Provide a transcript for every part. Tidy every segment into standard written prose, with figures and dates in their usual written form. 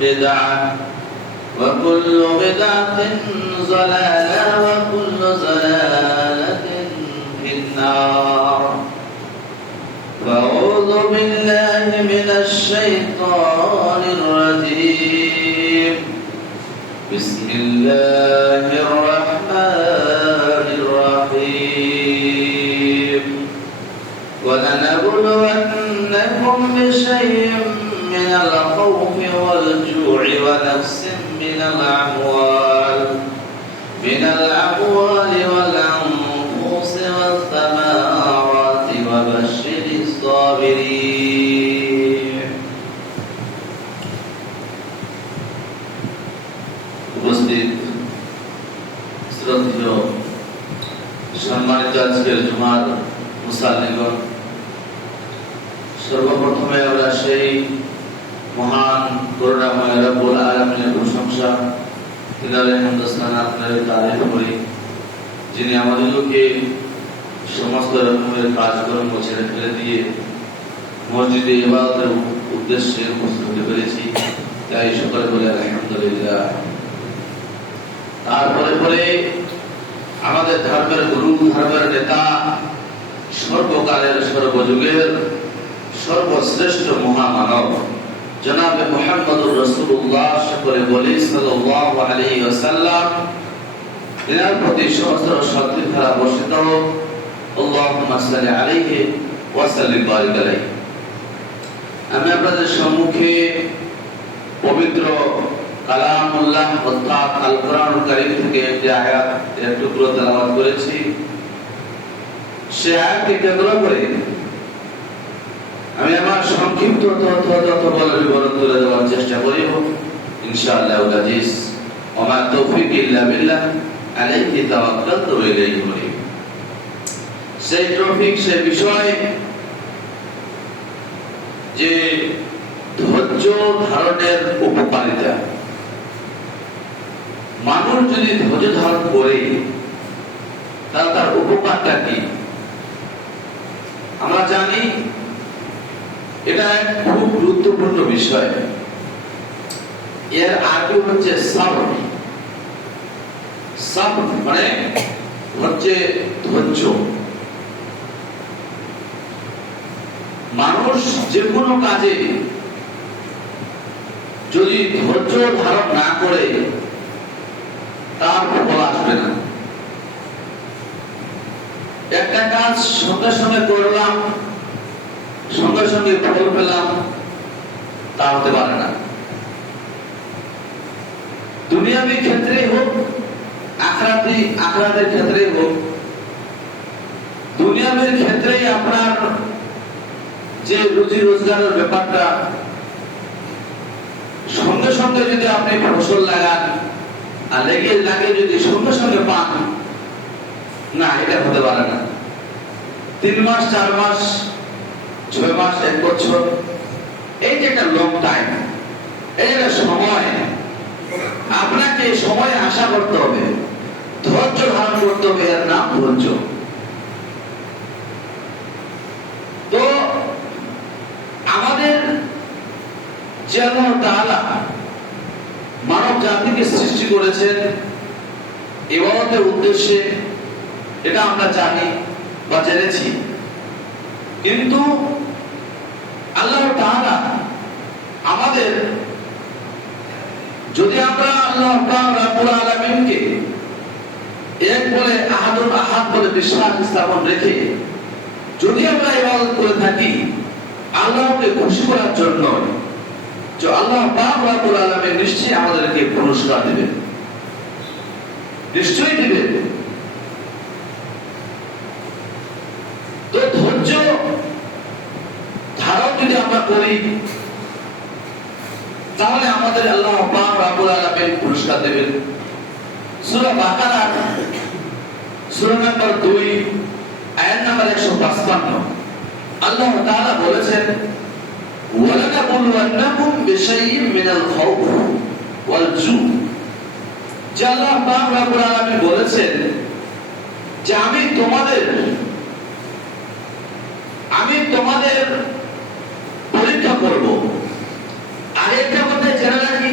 بدعة وكل بدعة ضلالة وكل ضلالة في النار. فأعوذ بالله من الشيطان الرجيم. بسم الله الرحمن الرحيم. ولنبلونكم بشيء من الخوف والجوع ونقص من الأموال والأنفس والثمرات وبشر الصابرين. উপস্থিত শ্রদ্ধেয় সম্মানিত আজকের জুমার মুসাল্লিগণ, সর্বপ্রথমে আমরা সেই মহান করুণাময় রব্বুল আলামিনের প্রশংসা তারিফ করি, যিনি আমাদেরকে সমস্ত রকমের কাজকর্ম ছেড়ে ফেলে দিয়ে মসজিদে ইবাদতের উদ্দেশ্যে উপস্থিত হতে পেরেছি। তাই সকলে বলে আলহামদুলিল্লাহ। তারপরে আমাদের ধর্মের গুরু, ধর্মের নেতা, সর্বকালের সর্বযুগের সর্বশ্রেষ্ঠ মহামানব জনাবে মুহাম্মদুর রাসূলুল্লাহ সকলে বলি সাল্লাল্লাহু আলাইহি ওয়াসাল্লাম, এর প্রতি সহস্র শান্তি ধারা বর্ষিত হোক। আল্লাহুম্মা সাল্লি আলাইহি ওয়া সাল্লিম বারিক আলাইহি। আমি আপনাদের সম্মুখে পবিত্র কালামুল্লাহ অর্থাৎ আল কোরআনুল কারীম থেকে একটি আয়াত একটু তেলাওয়াত করেছি। সেই আয়াতকে কেন্দ্র করে আমি আমার সংক্ষিপ্ত বিবরণ তুলে দেওয়ার চেষ্টা করিব ইনশাআল্লাহ আজিজ। ওমা তৌফিক ইল্লা বিল্লাহ আলাইহি তাওয়াক্কালতু ওয়া ইলাইহি উনীব। সেই টপিক, সেই বিষয় যে ধৈর্য ধারণের উপকারিতা। মানুষ যদি ধৈর্য ধারণ করে তাহলে তার উপকারটা কি? আমরা জানি এটা খুব গুরুত্বপূর্ণ বিষয়। এর আগে হচ্ছে সবর। সবর মানে হচ্ছে ধৈর্য। মানুষ যে কোনো কাজে যদি ধৈর্য ধারণ না করে তার ফল আসবে না। একটা কাজ সঙ্গে সঙ্গে করলাম, সঙ্গে সঙ্গে ফল পেলাম, তা হতে পারে না। দুনিয়াবি ক্ষেত্রেই হোক, আখিরাতের ক্ষেত্রেই হোক, দুনিয়াবের ক্ষেত্রেই আপনার যে রুজি রোজগারের ব্যাপারটা সঙ্গে সঙ্গে যদি আপনি ফসল লাগান আর লাগে যদি সঙ্গে সঙ্গে পান, না, এটা হতে পারে না। 3 মাস, 4 মাস, 6 মাস, 1 বছর, এই যে একটা লং টাইম, এই একটা সময়, আপনাকে সময় আশা করতে হবে, ধৈর্য ধারণ করতে হবে। এর নাম ধৈর্য। তো আমাদের যে আল্লাহ তাআলা মানব জাতিকে সৃষ্টি করেছেন ইবাদতের উদ্দেশ্যে, এটা আমরা জানি বা জেনেছি। কিন্তু আল্লাহ তাআলা আমাদের, যদি আমরা আল্লাহ রাব্বুল আলামিনকে এক বলে আহাদুল আহাদ বলে বিশ্বাস স্থাপন রেখে যদি আমরা ইবাদত করে থাকি আল্লাহকে খুশি করার জন্য, যে আল্লাহ পাক রব্বুল আলামিন নিশ্চয়ই আমাদেরকে পুরস্কার দিবেন, নিশ্চয়ই দিবেন। তো ধৈর্য ধারণ যদি আমরা করি তাহলে আমাদের আল্লাহ পাক রব্বুল আলামিন পুরস্কার দেবেন। সূরা বাকারা সূরা নম্বর 2 আয়াত নম্বর 155 আল্লাহ তাআলা বলেছেন, ওয়ালানাবলুওয়ান্নাকুম বিশাইইম মিনাল খাউফ ওয়াল জু। যে আল্লাহ পাক রব্বুল আলামিন বলেছেন যে আমি তোমাদের পরীক্ষা করব। আর একটা কথা জেনে রাখি,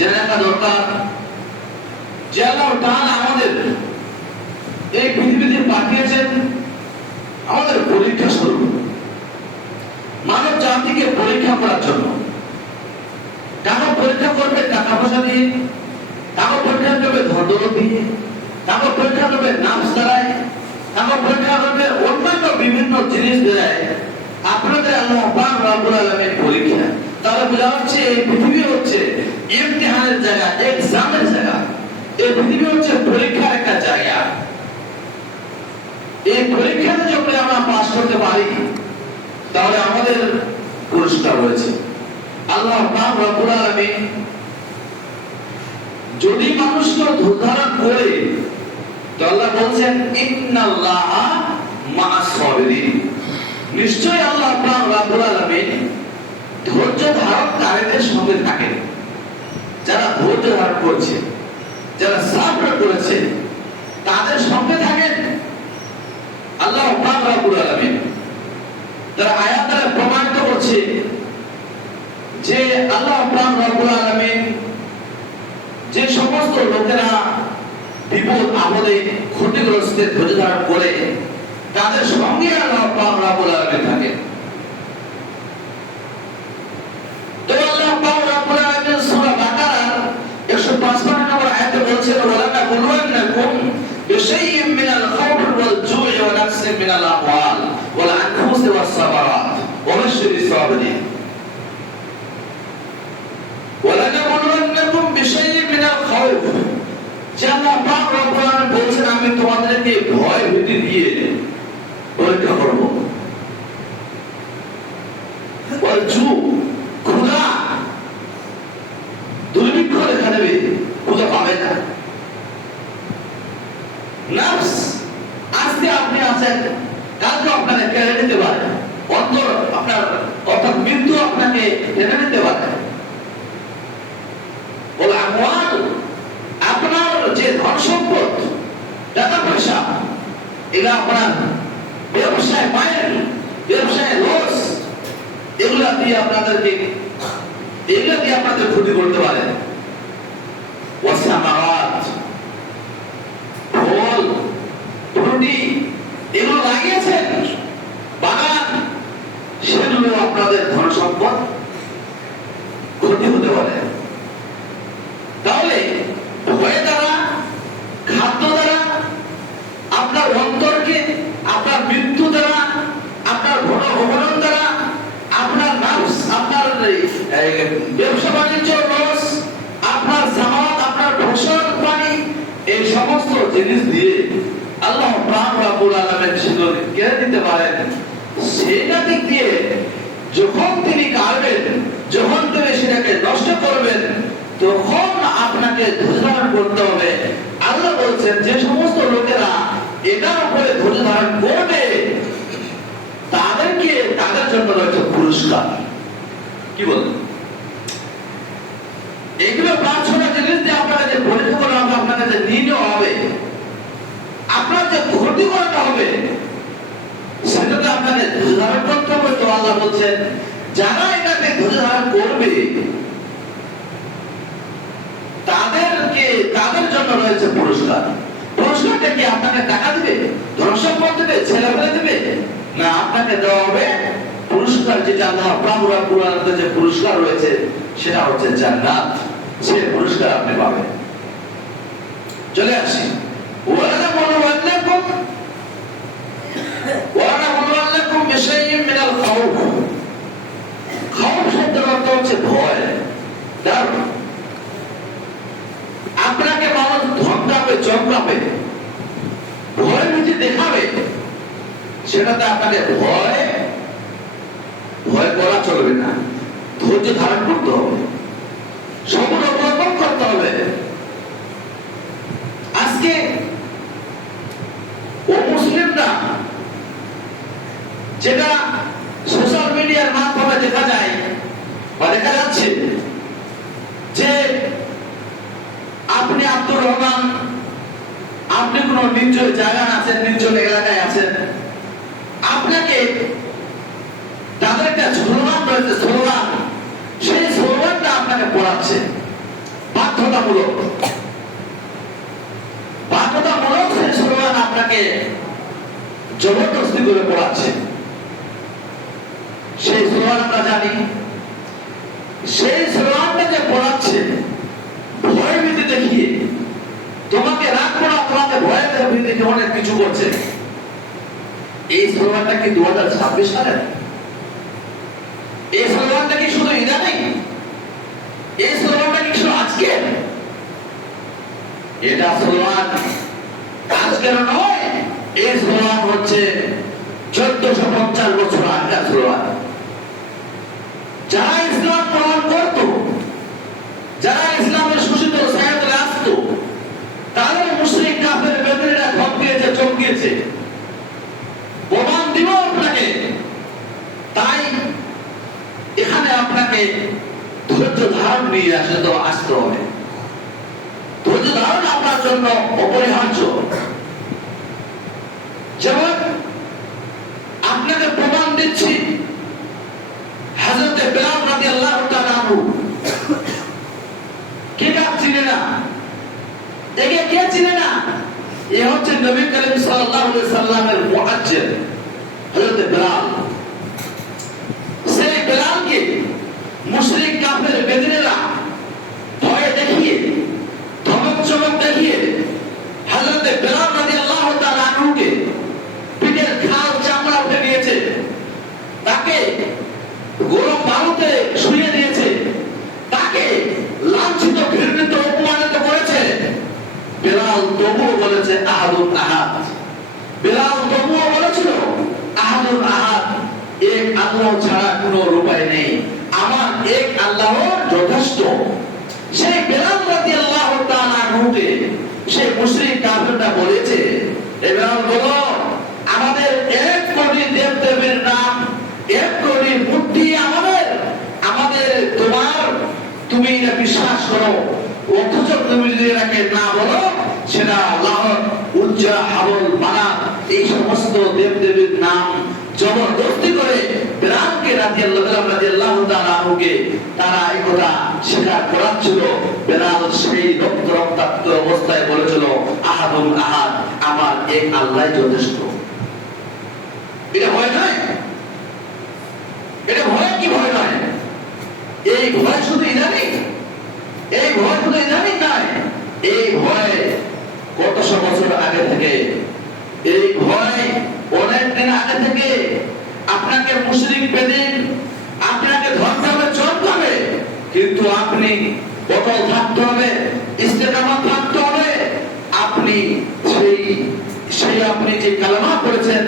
জেনে রাখা দরকার যে আল্লাহ তাআলা আমাদের এই পৃথিবীতে পাঠিয়েছেন আমাদের পরীক্ষা স্বরূপ, মানব জাতিকে পরীক্ষা করার জন্য। কাকে পরীক্ষা করবে? টাকা পয়সা দিয়ে, কাকে পরীক্ষা করবে ধন দৌলত দিয়ে, কাকে পরীক্ষা করবে নাফস দ্বারায়, কাকে পরীক্ষা করবে অন্যান্য বিভিন্ন জিনিস দ্বারায়। আপনাদের আল্লাহ পাক রব্বুল আলামিন পরীক্ষা। তাহলে বোঝা হচ্ছে এই পৃথিবী হচ্ছে ইমতিহানের জায়গা, এক্সামের জায়গা। এই পৃথিবী হচ্ছে পরীক্ষার একটা জায়গা। এই পরীক্ষাতে যখন আমরা পাস করতে পারি তাহলে আমাদের পুরস্কার রয়েছে। আল্লাহ পাক রব্বুল আলামিন যদি মানুষকে ধৈর্য করে তো আল্লাহ বলছেন ইন্নাল্লাহা মা'আস সাবিরিন, নিশ্চয়ই আল্লাহ পাক রব্বুল আলামিন ধৈর্য ধারণকারীদের সঙ্গে থাকেন। যারা ধৈর্য ধারণ করছে, যারা সবর করেছে তাদের সঙ্গে থাকেন আল্লাহ পাক রব্বুল আলামিন। তারা আয়াত দ্বারা প্রমাণিত করছে যে আল্লাহ পাক রব্বুল আলামিন যে সমস্ত লোকেরা বিপদ আপদে ক্ষতিগ্রস্তে ধৈর্য ধারণ করে তাদের সঙ্গে আল্লাহ পাক রব্বুল আলামিন থাকেন। তো আল্লাহ পাক রব্বুল আলামিন সূরা বাকারার 155 নম্বর আয়াতে বলছেন ওয়ালা নাকুলুন্নাকুম বিশাইইন মিনাল খাউফি ওয়াল জু'i ওয়া নাকসিন মিনাল আমওয়াল ওয়াল আনফুসি ওয়াস সামারাত ওয়া বাশশিরিস সাবিরিন। ওয়ালা নাকুলুন্নাকুম বিশাইইন মিনাল খাউফ, যে আল্লাহ পাক রব্বুল আলামিন বলছেন আমি তোমাদেরকে ভয় ভীতি দিয়ে পরীক্ষা করব। ওয়াল জু', ক্ষুধা, দুর্ভিক্ষ দেখা দেবে, ক্ষুধা পাবে না। নাফস, আজকে আপনি আছেন কালকে আপনাকে কেড়ে নিতে পারে, অন্তর আপনার অর্থাৎ মৃত্যু আপনাকে কেড়ে নিতে পারে। ওয়াল আমওয়াল, আপনার যে ধন সম্পদ টাকা পয়সা এগুলো আপনার ব্যবসায় মায়ের ব্যবসায় লস, এগুলা দিয়ে আপনাদের ক্ষতি করতে পারে। ওয়াসামারাত, ফল ফ্রুটি এগুলো লাগিয়েছেন বাগান, সেগুলো আপনাদের ধন সম্পদ ক্ষতি হতে পারে। তাহলে ভয় দ্বারা, খাদ্য দ্বারা, আপনার অন্তরকে, আপনার মৃত্যু দ্বারা, আপনার ভ্রমণ দ্বারা, আপনার নাফস, আপনার ব্যবসা বাণিজ্য লস, আপনার জামাত, আপনার ফসল পানি, এই সমস্ত জিনিস দিয়ে আল্লাহ পাক রব্বুল আলামিন সেগুলো কেড়ে নিতে পারেন। সেটা দিক দিয়ে যখন তিনি কাড়বেন, যখন তিনি সেটাকে নষ্ট করবেন, তখন আপনাকে ধৈর্য ধারণ করতে হবে। আল্লাহ বলছেন যে সমস্ত লোকেরা এটার উপরে ধৈর্য ধারণ করবে তাদেরকে, তাদের জন্য রয়েছে পুরস্কার। কি বলেন? এগুলো 5-6টা জিনিস দিয়ে আপনাকে যে পরীক্ষা করা হবে, আপনাকে যে নিয়ে হবে, আপনার যে ক্ষতি করাটা হবে, সেটাতে আপনাকে ধৈর্য ধারণ করতে হবে। তো আল্লাহ বলছেন যারা এটাকে ধৈর্য ধারণ করবে তাদের জন্য রয়েছে পুরস্কার। পুরস্কারটা কি আপনাকে টাকা দিবে, ধন সম্পদ দিবে, ছেলে মেয়ে দিবে? না, আপনাকে দেওয়া হবে পুরস্কার, যেটা আল্লাহ পাক রব্বুল আলামিনের যে পুরস্কার রয়েছে সেটা হচ্ছে জান্নাত। সে পুরস্কার আপনি পাবেন। চলে আসি ওয়ালা নাবলুওয়ান্নাকুম বিশাইইন মিনাল খাউফ। খাউফ শব্দের অর্থ হচ্ছে ভয়, ডর। আপনাকে মানুষ ধমকাবে, চমকাবে, ভয় ভীতি দেখাবে, সেটাতে আপনাকে ভয় করা চলবে না। ধৈর্য ধারণ করতে হবে, সবর অবলম্বন করতে হবে। আজকে মুসলিমরা যেটা সোশ্যাল মিডিয়ার মাধ্যমে দেখা যায় বা দেখা যাচ্ছে যে আপনি আব্দুর রহমান, আপনি কোন নির্জন জায়গায় আছেন, নির্জন এলাকায় আছেন, আপনাকে তাদের একটা স্লোগান রয়েছে, স্লোগান, সেই স্লোগানটা আপনাকে পড়াচ্ছে বাধ্যতামূলক। বাধ্যতামূলক সেই স্লোগান আপনাকে জবরদস্তি করে পড়াচ্ছে। সেই স্লোগান আমরা জানি, সেই স্লোগানটা যে পড়াচ্ছে ভয়ভীতি দেখিয়ে, তোমাকে রাখবো না, তোমাকে ভয় দেখিয়ে অনেক কিছু করছে। এই স্লোগানটা কি 2026 সালের? এই স্লোগানটা কি শুধু ইদানিং? এই স্লোগানটা কি শুধু আজকে? এটা স্লোগান আজকের নয়, এই স্লোগান হচ্ছে 1450 বছর আগের স্লোগান। যারা ইসলাম প্রমাণ করত, যারা ইসলামের শোষিত সায়াতলে আসত, তাদের মুশরিক কাফের বেদুইনরা ধমকিয়েছে, চমকিয়েছে। প্রমাণ দিব আপনাকে। তাই এখানে আপনাকে ধৈর্য ধারণ নিয়ে আসতে হবে। ধৈর্য ধারণ আপনার জন্য অপরিহার্য। যেমন আপনাকে প্রমাণ দিচ্ছি, হযরতে বেলাল রাদিয়াল্লাহু তাআলা আনহু, কে কার চিনে না? একে কে চিনে না? এ হচ্ছে নবী করিম সাল্লাল্লাহু আলাইহি সাল্লামের মুআজ্জিন হযরতে বেলাল। সেই বেলালকে মুশরিক কাফের বেদুইনরা ভয় দেখিয়ে, ধমক চমক দেখিয়ে হযরতে বেলাল রাদিয়াল্লাহু তাআলা আনহুকে পিঠের খাল চামড়া উঠে নিয়েছে, তাকে গরম বালুতে শুইয়ে দিয়েছে, তাকে লাঞ্ছিত, ঘৃণিত, অপমানিত করেছে। বেলাল তবুও বলেছে আহাদুন আহাদ। বেলাল তবুও বলেছিল আহাদুন আহাদ, এক আল্লাহ ছাড়া কোনো উপায় নেই, আমার এক আল্লাহ যথেষ্ট। সেই বেলাল রাদিয়াল্লাহু তাআলা আনহুকে সেই মুশরিক কাফেররা বলেছে, এ বেলাল বলো, আমাদের 1 কোটি দেব-দেবীর নাম, 1 কোটি মূর্তি আমাদের তুমি এটা বিশ্বাস করো, অথচ তুমি যদি এটাকে না বলো, সেটা লাহর, উজ্জা, হাবল, মানাত, এই সমস্ত দেব-দেবীর নাম জবরদস্তি করে বেলালকে রাদিয়াল্লাহু তাআলা আনহুকে তারা এই কথা স্বীকার করাচ্ছিল। বেলাল সেই রক্তাক্ত অবস্থায় বলেছিল আহাদুন আহাদ, আমার এক আল্লাহ যথেষ্ট। এটা ভয় নয়? এটা ভয় কি ভয় নয়? এই ভয় শুধু ইদানিং, এই ভয় শুধু ইদানিং নয়, এই ভয় কত বছর আগে থেকে, এই ভয় অনেক দিন আগে থেকে আপনাকে মুশরিক বেদিন আপনাকে ধরতে হবে, চলতে হবে, কিন্তু আপনি অটল থাকতে হবে, ইস্তেকামত থাকতে হবে। আপনি আপনি যে কালেমা করেছেন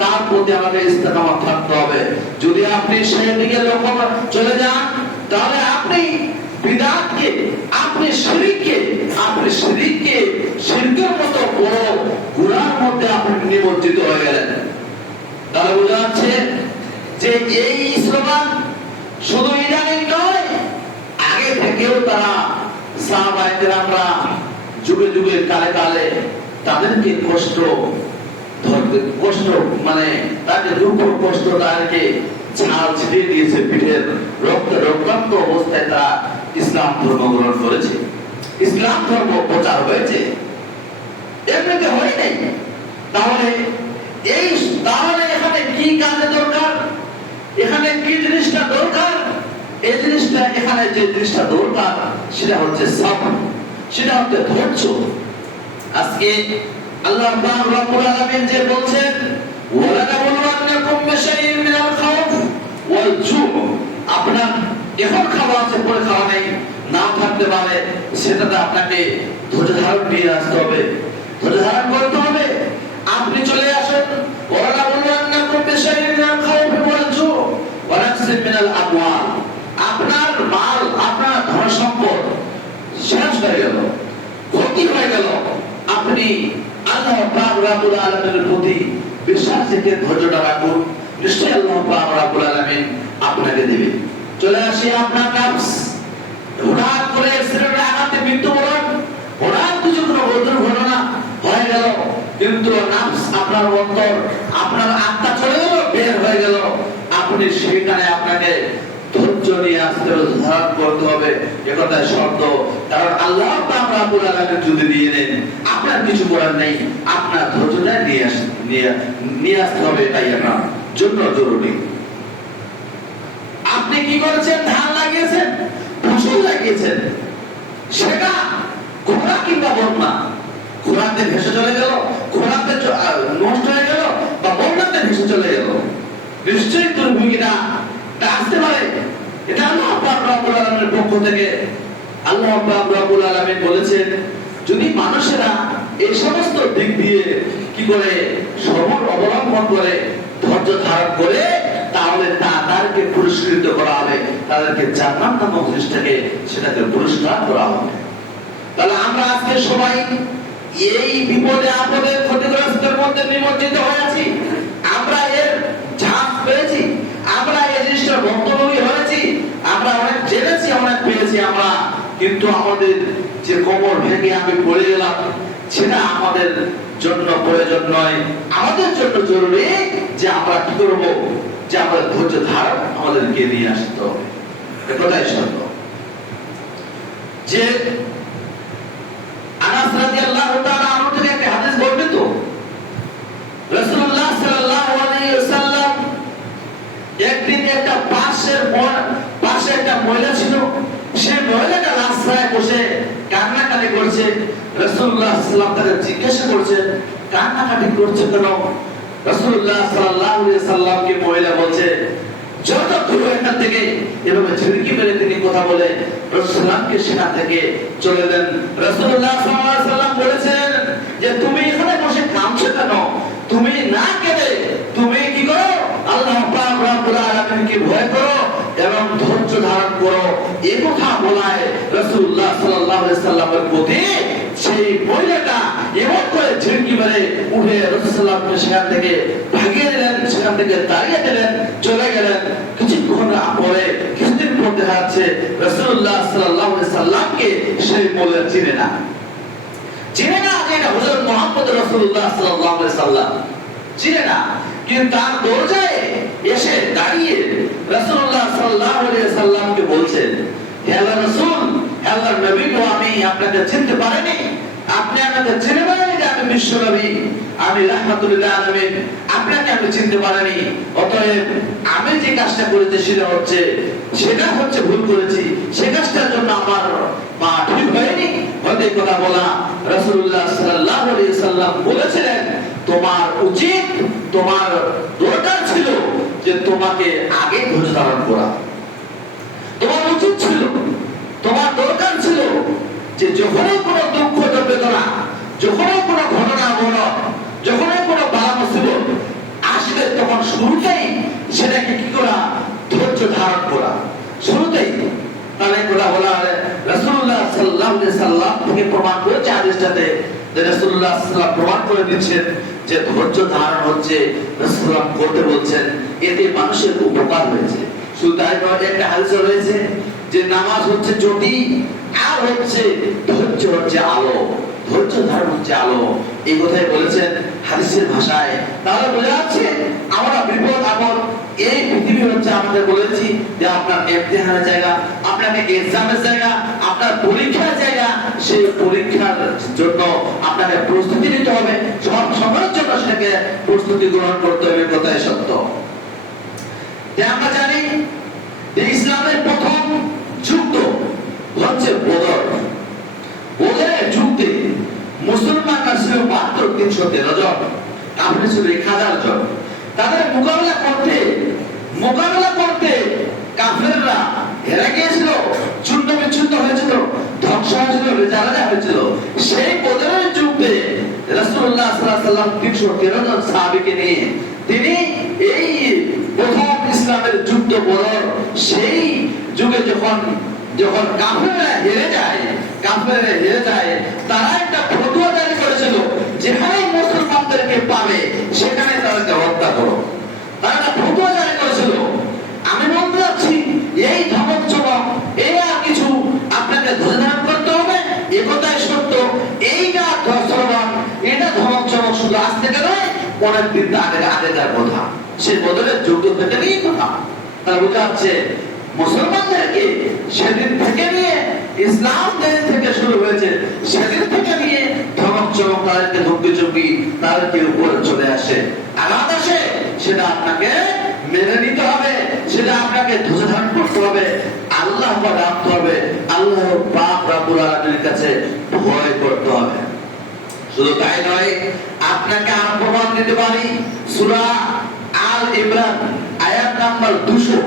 তার প্রতি আমাদের ইস্তেকামত থাকতে হবে। যদি আপনি সেই দিকে লক্ষ্য চলে যান, তাহলে আপনি বিদআতকে, আপনি শিরকে শিরকের মতো বড় গুনার মধ্যে আপনি নিমজ্জিত হয়ে গেলেন। তাহলে বোঝা যাচ্ছে যে এই স্লোগান শুধু ইদানিং নয়, আগে থেকেও তারা সাহাবায়ে কেরামরা যুগে যুগে কালে কালে তাদেরকে কষ্ট মানে তাকে দুঃখ কষ্ট, তাদেরকে ঝাল ছিটিয়ে দিয়েছে পিঠের, রক্তাক্ত অবস্থায় তারা ইসলাম ধর্ম গ্রহণ করেছে, ইসলাম ধর্ম প্রচার হয়েছে, এমনিতে হয় নাই। তাহলে এখানে কি কাজে দরকার, এখানে কি জিনিসটা দরকার? এই জিনিসটা, এখানে যে জিনিসটা দরকার সেটা হচ্ছে সবর, সেটা হচ্ছে ধৈর্য। আজকে আল্লাহ পাক রব্বুল আলামিন যে বলছেন, ওয়ালা নাবলুওয়ান্নাকুম বিশাইইন মিনাল খাউফ ওয়াল জু', আপনার এখন খাওয়া আছে, পরে খাওয়া নেই, না থাকতে পারে, সেটাতে আপনাকে ধৈর্য ধারণ নিয়ে আসতে হবে, ধৈর্য ধারণ করতে হবে। আপনি চলে আসেন, ওয়ালা নাবলুওয়ান্নাকুম বিশাইইন মিনাল খাউফ ওয়াল জু' ওয়া নাকসিন মিনাল আমওয়াল, আপনার মাল, আপনার ধন সম্পদ শেষ হয়ে গেল, ক্ষতি হয়ে গেল, আপনি আল্লাহ পাক রব্বুল আলামিনের প্রতি বিশ্বাস রেখে ধৈর্যটা রাখুন, নিশ্চয়ই আল্লাহ পাক রব্বুল আলামিন আপনাকে দেবে। চলে আসি আপনার নাফস, হঠাৎ করে অ্যাক্সিডেন্টে আঘাতে মৃত্যুবরণ, হঠাৎ কিছু কোনো দুর্ঘটনা হয়ে গেল, কিন্তু নাফস, আপনার অন্তর, আপনার আত্মা চলে গেল, বের হয়ে গেল, আপনি সেখানে আপনাকে ধৈর্য নিয়ে আসতে হবে, ধারণ করতে হবে, একথায় শর্ত। কারণ আল্লাহ পাক রব্বুল আলামিন যদি দিয়ে দেন, আপনার কিছু করার নেই, আপনার ধৈর্যটা নিয়ে আসতে হবে, এটাই আপনার জন্য জরুরি। আপনি কি করেছেন? ধান লাগিয়েছেন, ফসল লাগিয়েছেন, সেটা খরা কিংবা বন্যা, খরাতে ভেসে চলে গেল, খরাতে নষ্ট হয়ে গেল, বা বন্যাতে ভেসে চলে গেল, নিশ্চয়ই দুর্ভিক্ষা আসতে পারে। এটা আল্লাহ পাক রব্বুল আলামিনের পক্ষ থেকে। আল্লাহ পাক রব্বুল আলামিন বলেছেন, যদি মানুষেরা এই সমস্ত দিক দিয়ে কি করে সবর অবলম্বন করে, ধৈর্য ধারণ করে, তাহলে তাদেরকে পুরস্কৃত করা হবে, তাদেরকে জান্নাত নামক জিনিসটাকে সেটাকে পুরস্কার করা হবে। তাহলে আমরা আজকে সবাই এই বিপদে আপদে ক্ষতিগ্রস্তের মধ্যে নিমজ্জিত হয়ে আছি। আমরা এর ঝাঁজ পেয়েছি, আমরা এই জিনিসটার ভুক্তভোগী হয়েছি, আমরা অনেক জেনেছি, অনেক পেয়েছি আমরা, কিন্তু আমাদের যে কোমর ভেঙে আমি পড়ে গেলাম, সেটা আমাদের জন্য প্রয়োজন নয়। আমাদের জন্য জরুরি যে আমরা কি করব, যে আমরা ধৈর্য ধারণ আমাদেরকে নিয়ে আসতে হবে। কথাই সত্য যে আনাস রাদিয়াল্লাহু তাআলা আনহু থেকে একটা হাদিস বর্ণিত, রাসূলুল্লাহ সাল্লাল্লাহু আলাইহি ওয়াসাল্লাম একদিন একটা পাশে একটা মহিলা ছিল, সেই মহিলাটা রাস্তায় বসে কান্নাকাটি করছে। রাসূলুল্লাহ সাল্লাল্লাহু আলাইহি ওয়াসাল্লাম তাকে জিজ্ঞাসা করছেন, কান্নাকাটি করছে কেন? রাসূলুল্লাহ সাল্লাল্লাহু আলাইহি ওয়াসাল্লামকে মহিলা বলছে, যত দূর এখান থেকে, এভাবে ঝিড়কি মেরে তিনি কথা বলে রাসূলুল্লাহকে সেখান থেকে চলে দেন। রাসূলুল্লাহ সাল্লাল্লাহু আলাইহি ওয়াসাল্লাম বলেছেন যে তুমি এখানে বসে কাঁদছো কেন? তুমি না কেঁদে তুমি কি করো? আল্লাহ পাক রব্বুল আলামিনকে ভয় করো এবং ধৈর্য ধারণ করো। এই কথা বলায় রাসূলুল্লাহ সাল্লাল্লাহু আলাইহি ওয়াসাল্লামের প্রতি সেই মহিলাটা এমন করে ঝিড়কি মেরে উঠে রাসূলুল্লাহকে সেখান থেকে ভাগিয়ে দিলেন, সেখান থেকে তাড়িয়ে দিলেন, চলে গেলেন। কিছুক্ষণ পরে, কিছুদিন পর দেখা যাচ্ছে রাসূলুল্লাহ সাল্লাল্লাহু আলাইহি ওয়াসাল্লামকে সেই মহিলা চিনে না যে এটা হযরত মুহাম্মদ রাসূলুল্লাহ সাল্লাল্লাহু আলাইহি ওয়াসাল্লাম, চিনে না। কিন্তু তার দরজায় এসে দাঁড়িয়ে রাসূলুল্লাহ সাল্লাল্লাহু আলাইহি ওয়াসাল্লামকে বলছেন, হে আল্লাহর রাসূল, হে আল্লাহর নবী, তো আমি আপনাকে চিনতে পারিনি, আপনি আমাকে চিনে পারেনি যে আমি বিশ্ব নবী, আমি রাহমাতুল লিল আলামিন, আপনাকে আমি চিনতে পারিনি। অতএব আমি যে কাজটা করেছি সেটা হচ্ছে ভুল করেছি, সে কাজটার জন্য আমার মা ঠিক হয়নি। হতে কথা বলা রাসূলুল্লাহ সাল্লাল্লাহু আলাইহি ওয়াসাল্লাম বলেছিলেন, তোমার উচিত, তোমার দরকার ছিল যে তোমাকে আগে ধৈর্য ধারণ করা। তোমার উচিত ছিল, তোমার দরকার ছিল যে যখনই কোনো দুঃখ বেদনা, যখনই কোনো ঘটনা ঘটে, যখনই কোনো বালা মুসিবত আসবে, তখন শুরুতেই সেটাকে কি করা? ধৈর্য ধারণ করা, শুরুতেই। তাহলে কথা বলা রাসূলুল্লাহ সাল্লাল্লাহু আলাইহি ওয়াসাল্লাম থেকে প্রমাণ করেছে হাদিসটাতে, যে রাসূলুল্লাহ সাল্লাল্লাহু আলাইহি ওয়াসাল্লাম প্রমাণ করে দিচ্ছেন যে ধৈর্য ধারণ হচ্ছে রাসূলুল্লাহ করতে বলছেন, এতে মানুষের উপকার হয়েছে। শুধু তাই নয়, একটা হাদিস রয়েছে যে নামাজ হচ্ছে জ্যোতি, আর হচ্ছে ধৈর্য হচ্ছে আলো, ধৈর্য ধারণ হচ্ছে আলো। এই কথাই বলেছেন হাদিসের ভাষায়। তাহলে বোঝা যাচ্ছে আমরা বিপদ আপদ, এই পৃথিবী হচ্ছে, আমাদের বলেছি যে আপনার ইমতিহানের জায়গা, আপনাকে এক্সামের জায়গা, আপনার পরীক্ষার জায়গা। সেই পরীক্ষার জন্য আপনাকে প্রস্তুতি নিতে হবে, সব সময়ের জন্য সেটাকে প্রস্তুতি গ্রহণ করতে হবে। কথাই সত্য। আমরা জানি যে ইসলামের প্রথম যুদ্ধ হচ্ছে বদর। বদরের যুদ্ধে মুসলমানরা ছিল মাত্র 313 জন, কাফের ছিল 1000 জন। তাদের মোকাবেলা করতে কাফেররা হেরে গিয়েছিল, চূর্ণ বিচ্ছুন্ন হয়েছিল, ধ্বংস হয়েছিল, রেজারাজা হয়েছিল। সেই বদরের যুদ্ধে রাসূলুল্লাহ সাল্লাল্লাহু আলাইহি ওয়াসাল্লাম 313 জন সাহাবীকে নিয়ে তিনি এই প্রথম ইসলামের যুদ্ধ বদর, সেই যুগে যখন কাফেররা হেরে যায়, তারা একটা ফতোয়া জারি করেছিল, যেখানে মুসলমানদেরকে পাবে সেখানে তাদেরকে হত্যা করো। তারা একটা ফতোয়া জারি করেছিল। আমি বলতে যাচ্ছি, এই ধমক চমক, এই আর কিছু আপনাকে ধৈর্য ধারণ করতে হবে। এ কথাই সত্য, এইটা ধর্ষণ, এটা ধমক চমক শুধু আজ থেকে নয়, অনেকদিন আগেকার কথা। সেই বদলের যুদ্ধ থেকে নিয়ে কথা। তারা বোঝা যাচ্ছে সেদিন থেকে নিয়ে ইসলাম যেদিন থেকে শুরু হয়েছে সেদিন থেকে নিয়ে ধমক চমক তাদেরকে ধমকি চমকি তাদেরকে উপরে চলে আসে, আঘাত আসে, সেটা আপনাকে মেনে নিতে হবে, সেটা আপনাকে ধৈর্য ধারণ করতে হবে, আল্লাহ রাখতে হবে, আল্লাহ পাক রব্বুল আলামিনের কাছে ভয় করতে হবে। শুধু তাই নয়, আপনাকে আর প্রমাণ দিতে পারি সূরা আল ইমরান আয়াত নাম্বার 200,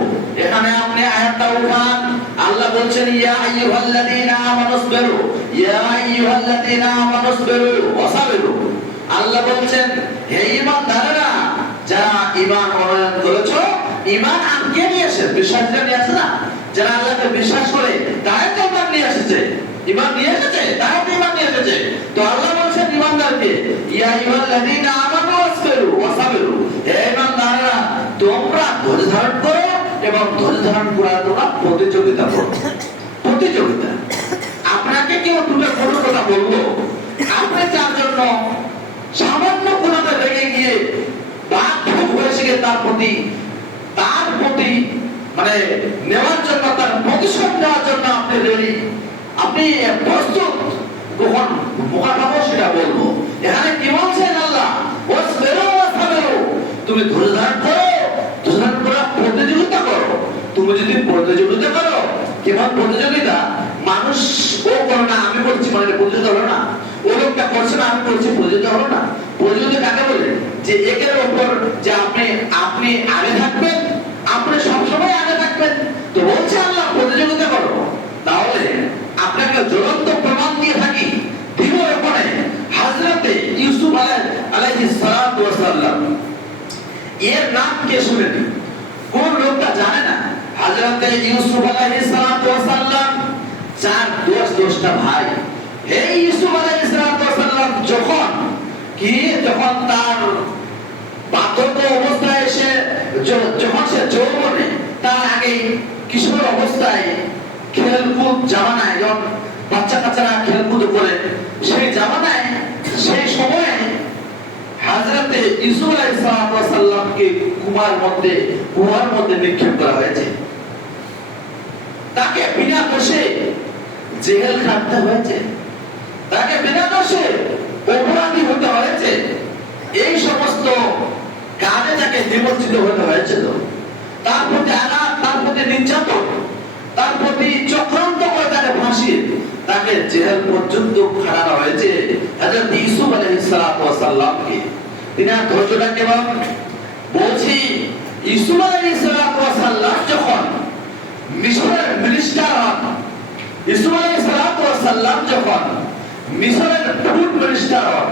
এখানে আপনি আয়াতটা উঠান। আল্লাহ বলছেন ইয়া আইয়ুহাল্লাযীনা আমানুসবিরু, ইয়া আইয়ুহাল্লাযীনা আমানুসবিরু ওয়াসাবিরু। আল্লাহ বলছেন হে ঈমানদারেরা, যারা ঈমান অর্জন করেছো, ঈমান আনকে নিয়ে এসে বিশ্বাসটা নিয়ে আসে না, যারা আল্লাহকে বিশ্বাস করে তারাই তো ঈমান নিয়ে এসেছে, ঈমান নিয়ে এসেছে, তারা তো ঈমান নিয়ে এসেছে। তো আল্লাহ বলছেন ঈমানদারকে ইয়া আইয়ুহাল্লাযীনা আমানু ওয়াসবিরু ওয়াসাবিরু, হে ঈমানদাররা তোমরা ধৈর্য ধারণ করো এবং ধৈর্য ধারণ করার তোমরা প্রতিযোগিতা করো। প্রতিযোগিতা, আপনাকে কেউ দুটো কোনো কথা বলবো, আপনি তার জন্য সামান্য কোনাতে রেগে গিয়ে বাধ্য হয়েছে তার প্রতি মানে নেওয়ার জন্য, তার প্রতিশোধ নেওয়ার জন্য আপনি রেডি, আপনি প্রস্তুত, কখন মোকাবেলা সেটা বলবো। এখানে কি বলছেন আল্লাহ, ওয়াসবিরু ওয়াসাবিরু, তুমি ধৈর্য ধারণ করো, ধৈর্য ধারণ করার প্রতিযোগিতা করো। তুমি যদি প্রতিযোগিতা করো, কেমন প্রতিযোগিতা, মানুষ ও করো না আমি করছি মানে প্রতিযোগিতা হলো না, ও লোকটা করছে না আমি করছি প্রতিযোগিতা হলো না। প্রতিযোগিতা কাকে বলে, যে একের উপর যে আপনি আগে থাকবেন, আপনি সবসময় আগে থাকবেন। তো বলছে আল্লাহ প্রতিযোগিতা করো। তাহলে আপনাকে জ্বলন্ত প্রমাণ দিয়ে থাকি, দিব ওখানে হযরতে ইউসুফ আলাইহিস সালাতু ওয়াস সালাম, এর নাম কে শুনেনি? কোন লোকটা জানে না? হযরতে ইউসুফ আলাইহিস সালাতু ওয়াস সালাম চার দশটা ভাই। এই ইউসুফ আলাইহিস সালাতু ওয়াস সালাম যখন তার বার্ধক্য অবস্থায় এসে, যখন সে যৌবনে, তার আগে কিশোর অবস্থায় খেলকুদ জামানায়, যখন বাচ্চা কাচ্চারা খেলকুদ করে, সেই জামানায় সেই সময়ে হযরতে ইউসুফ আলাইহিস সালামকে কুয়ার মধ্যে নিক্ষেপ করা হয়েছে। তাকে বিনা দোষে জেল খাটতে হয়েছে, তাকে বিনা দোষে অপরাধী হতে হয়েছে। এই সমস্ত কাজে তাকে নিমজ্জিত হতে হয়েছিল। তার প্রতি আঘাত, তার প্রতি নির্যাতন, তার প্রতি চক্রান্ত করে তাকে ফাঁসিয়ে তাকে জেল পর্যন্ত খাটানো হয়েছে হযরত ইউসুফ আলাইহিস সালামকে। তিনি ধৈর্যটা কেমন বলছি, ইউসুফ আলাইহিস সালাম যখন মিশরের মিনিস্টার হন, ইউসুফ আলাইহিস সালাম যখন মিশরের ফুড মিনিস্টার হন,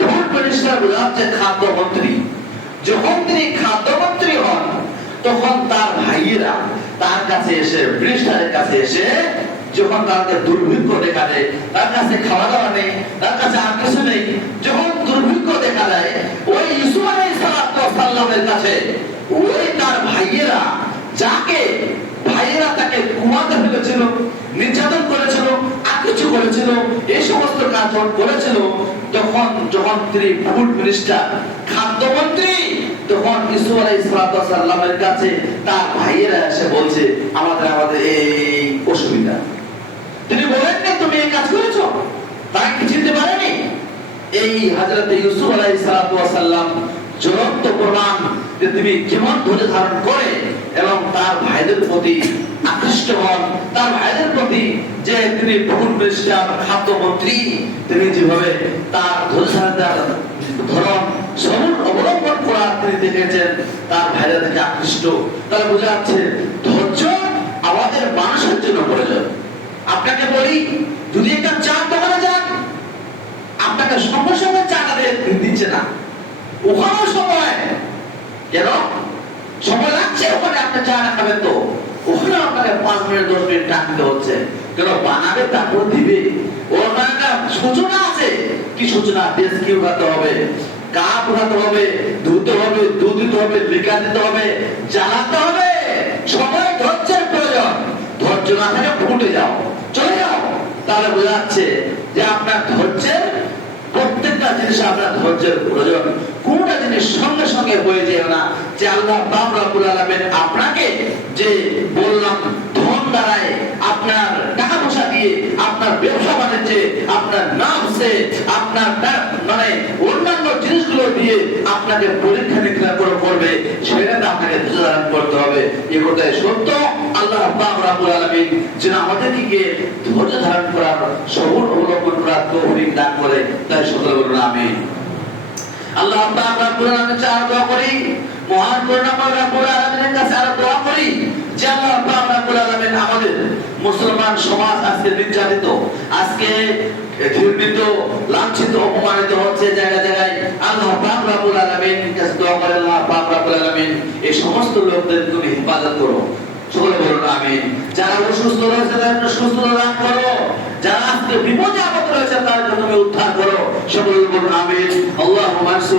ফুড মিনিস্টার বোঝাচ্ছে খাদ্যমন্ত্রী, যখন তিনি খাদ্যমন্ত্রী হন তখন তার ভাইয়েরা তার কাছে এসে, মিনিস্টারের কাছে এসে, যখন তাদের দুর্ভিক্ষ দেখা দেয়, তার কাছে খাওয়া দাওয়া নেই, তার কাছে আর কিছু নেই, যখন দুর্ভিক্ষ দেখা দেয়, ওই ইউসুফ আলাইহিস সালামের কাছে ওই তার ভাইয়েরা তাকে কুমাতে ফেলেছিল, নির্যাতন করেছিল, আর কিছু করেছিল, এই সমস্ত কাজ করেছিল, যখন তিনি ফুড মিনিস্টার, খাদ্যমন্ত্রী, তখন ইউসুফ আলাইহিস সালামের কাছে তার ভাইয়েরা এসে বলছে আমাদের এই অসুবিধা। তিনি বলেন না তুমি এই কাজ করেছো, তাকে কি চিনতে পারেনি? এই হযরত ইউসুফ আলাইহিস সালাম জ্বলন্ত প্রমাণ যে তিনি কেমন ধৈর্য ধারণ করে এবং তার ভাইদের প্রতি আকৃষ্ট হন, তার ভাইদের প্রতি যে তিনি ফুড মিনিস্টার, খাদ্যমন্ত্রী, তিনি যেভাবে তার ধৈর্য ধারণ ধরন সরল অবলম্বন করার তিনি দেখেছেন, তার ভাইরা থেকে আকৃষ্ট। তাহলে বোঝা যাচ্ছে ধৈর্য আমাদের মানুষের জন্য প্রয়োজন। আপনাকে বলি, যদি একটা চা দোকানে যান, আপনাকে সঙ্গে সঙ্গে চাটা দিচ্ছে না, ওখানেও সময়, কেন সময় লাগছে, ওখানে আপনি চা না খাবেন তো ওখানে আপনাকে 5 মিনিট 10 মিনিট টাইম দিতে হচ্ছে, কেন বানাবে তারপর দিবে। ওর একটা সূচনা আছে, কি সূচনা? দেশ কি উঠাতে হবে, কাপ উঠাতে হবে, ধুতে হবে, দুধ দিতে হবে, লিকার দিতে হবে, জ্বালাতে হবে, সময় ধৈর্যের প্রয়োজন। ধৈর্য না থাকে ফুটে যাও, চলে যাও। তাহলে বোঝা যাচ্ছে যে আপনার ধৈর্যের প্রত্যেকটা জিনিস আপনার ধৈর্যের প্রয়োজন। কোনটা জিনিস সঙ্গে সঙ্গে হয়ে যায় না, যে আল্লাহ পাক রব্বুল আলামিন আপনাকে যে বললাম ধন দ্বারায় মানে অন্যান্য জিনিসগুলো দিয়ে আপনাকে পরীক্ষা নিরীক্ষা করবে, সেটাতে আপনাকে ধৈর্য ধারণ করতে হবে। এই কথাই সত্য। আল্লাহ পাক রব্বুল আলামিন যেন আমাদেরকে ধৈর্য ধারণ করার, সবর অবলম্বন করার তৌফিক দান করে, তাই সকলে বলুন আমিন। আল্লাহ পাক রব্বুল আলামিন চার দোয়া করি, মহান করুণাময় রব্বুল আলামিনের কাছে আর দোয়া করি যে আল্লাহ পাক রব্বুল আলামিন আমাদের মুসলমান সমাজ আজকে নির্যাতিত, আজকে ঘৃণিত, লাঞ্ছিত, অপমানিত হচ্ছে জায়গায় জায়গায়। আল্লাহ পাক রব্বুল আলামিনের কাছে দোয়া করে, আল্লাহ পাক রব্বুল আলামিন এই সমস্ত লোকদের তুমি হেফাজত করো, সকলে বলুন আমিন। যারা অসুস্থ রয়েছে তাদের সুস্থতা দান করো, যারা আজকে বিপদে আপদে রয়েছে তাদেরকে তুমি উদ্ধার করো, সকলে বলুন আমিন। আল্লাহুম্মা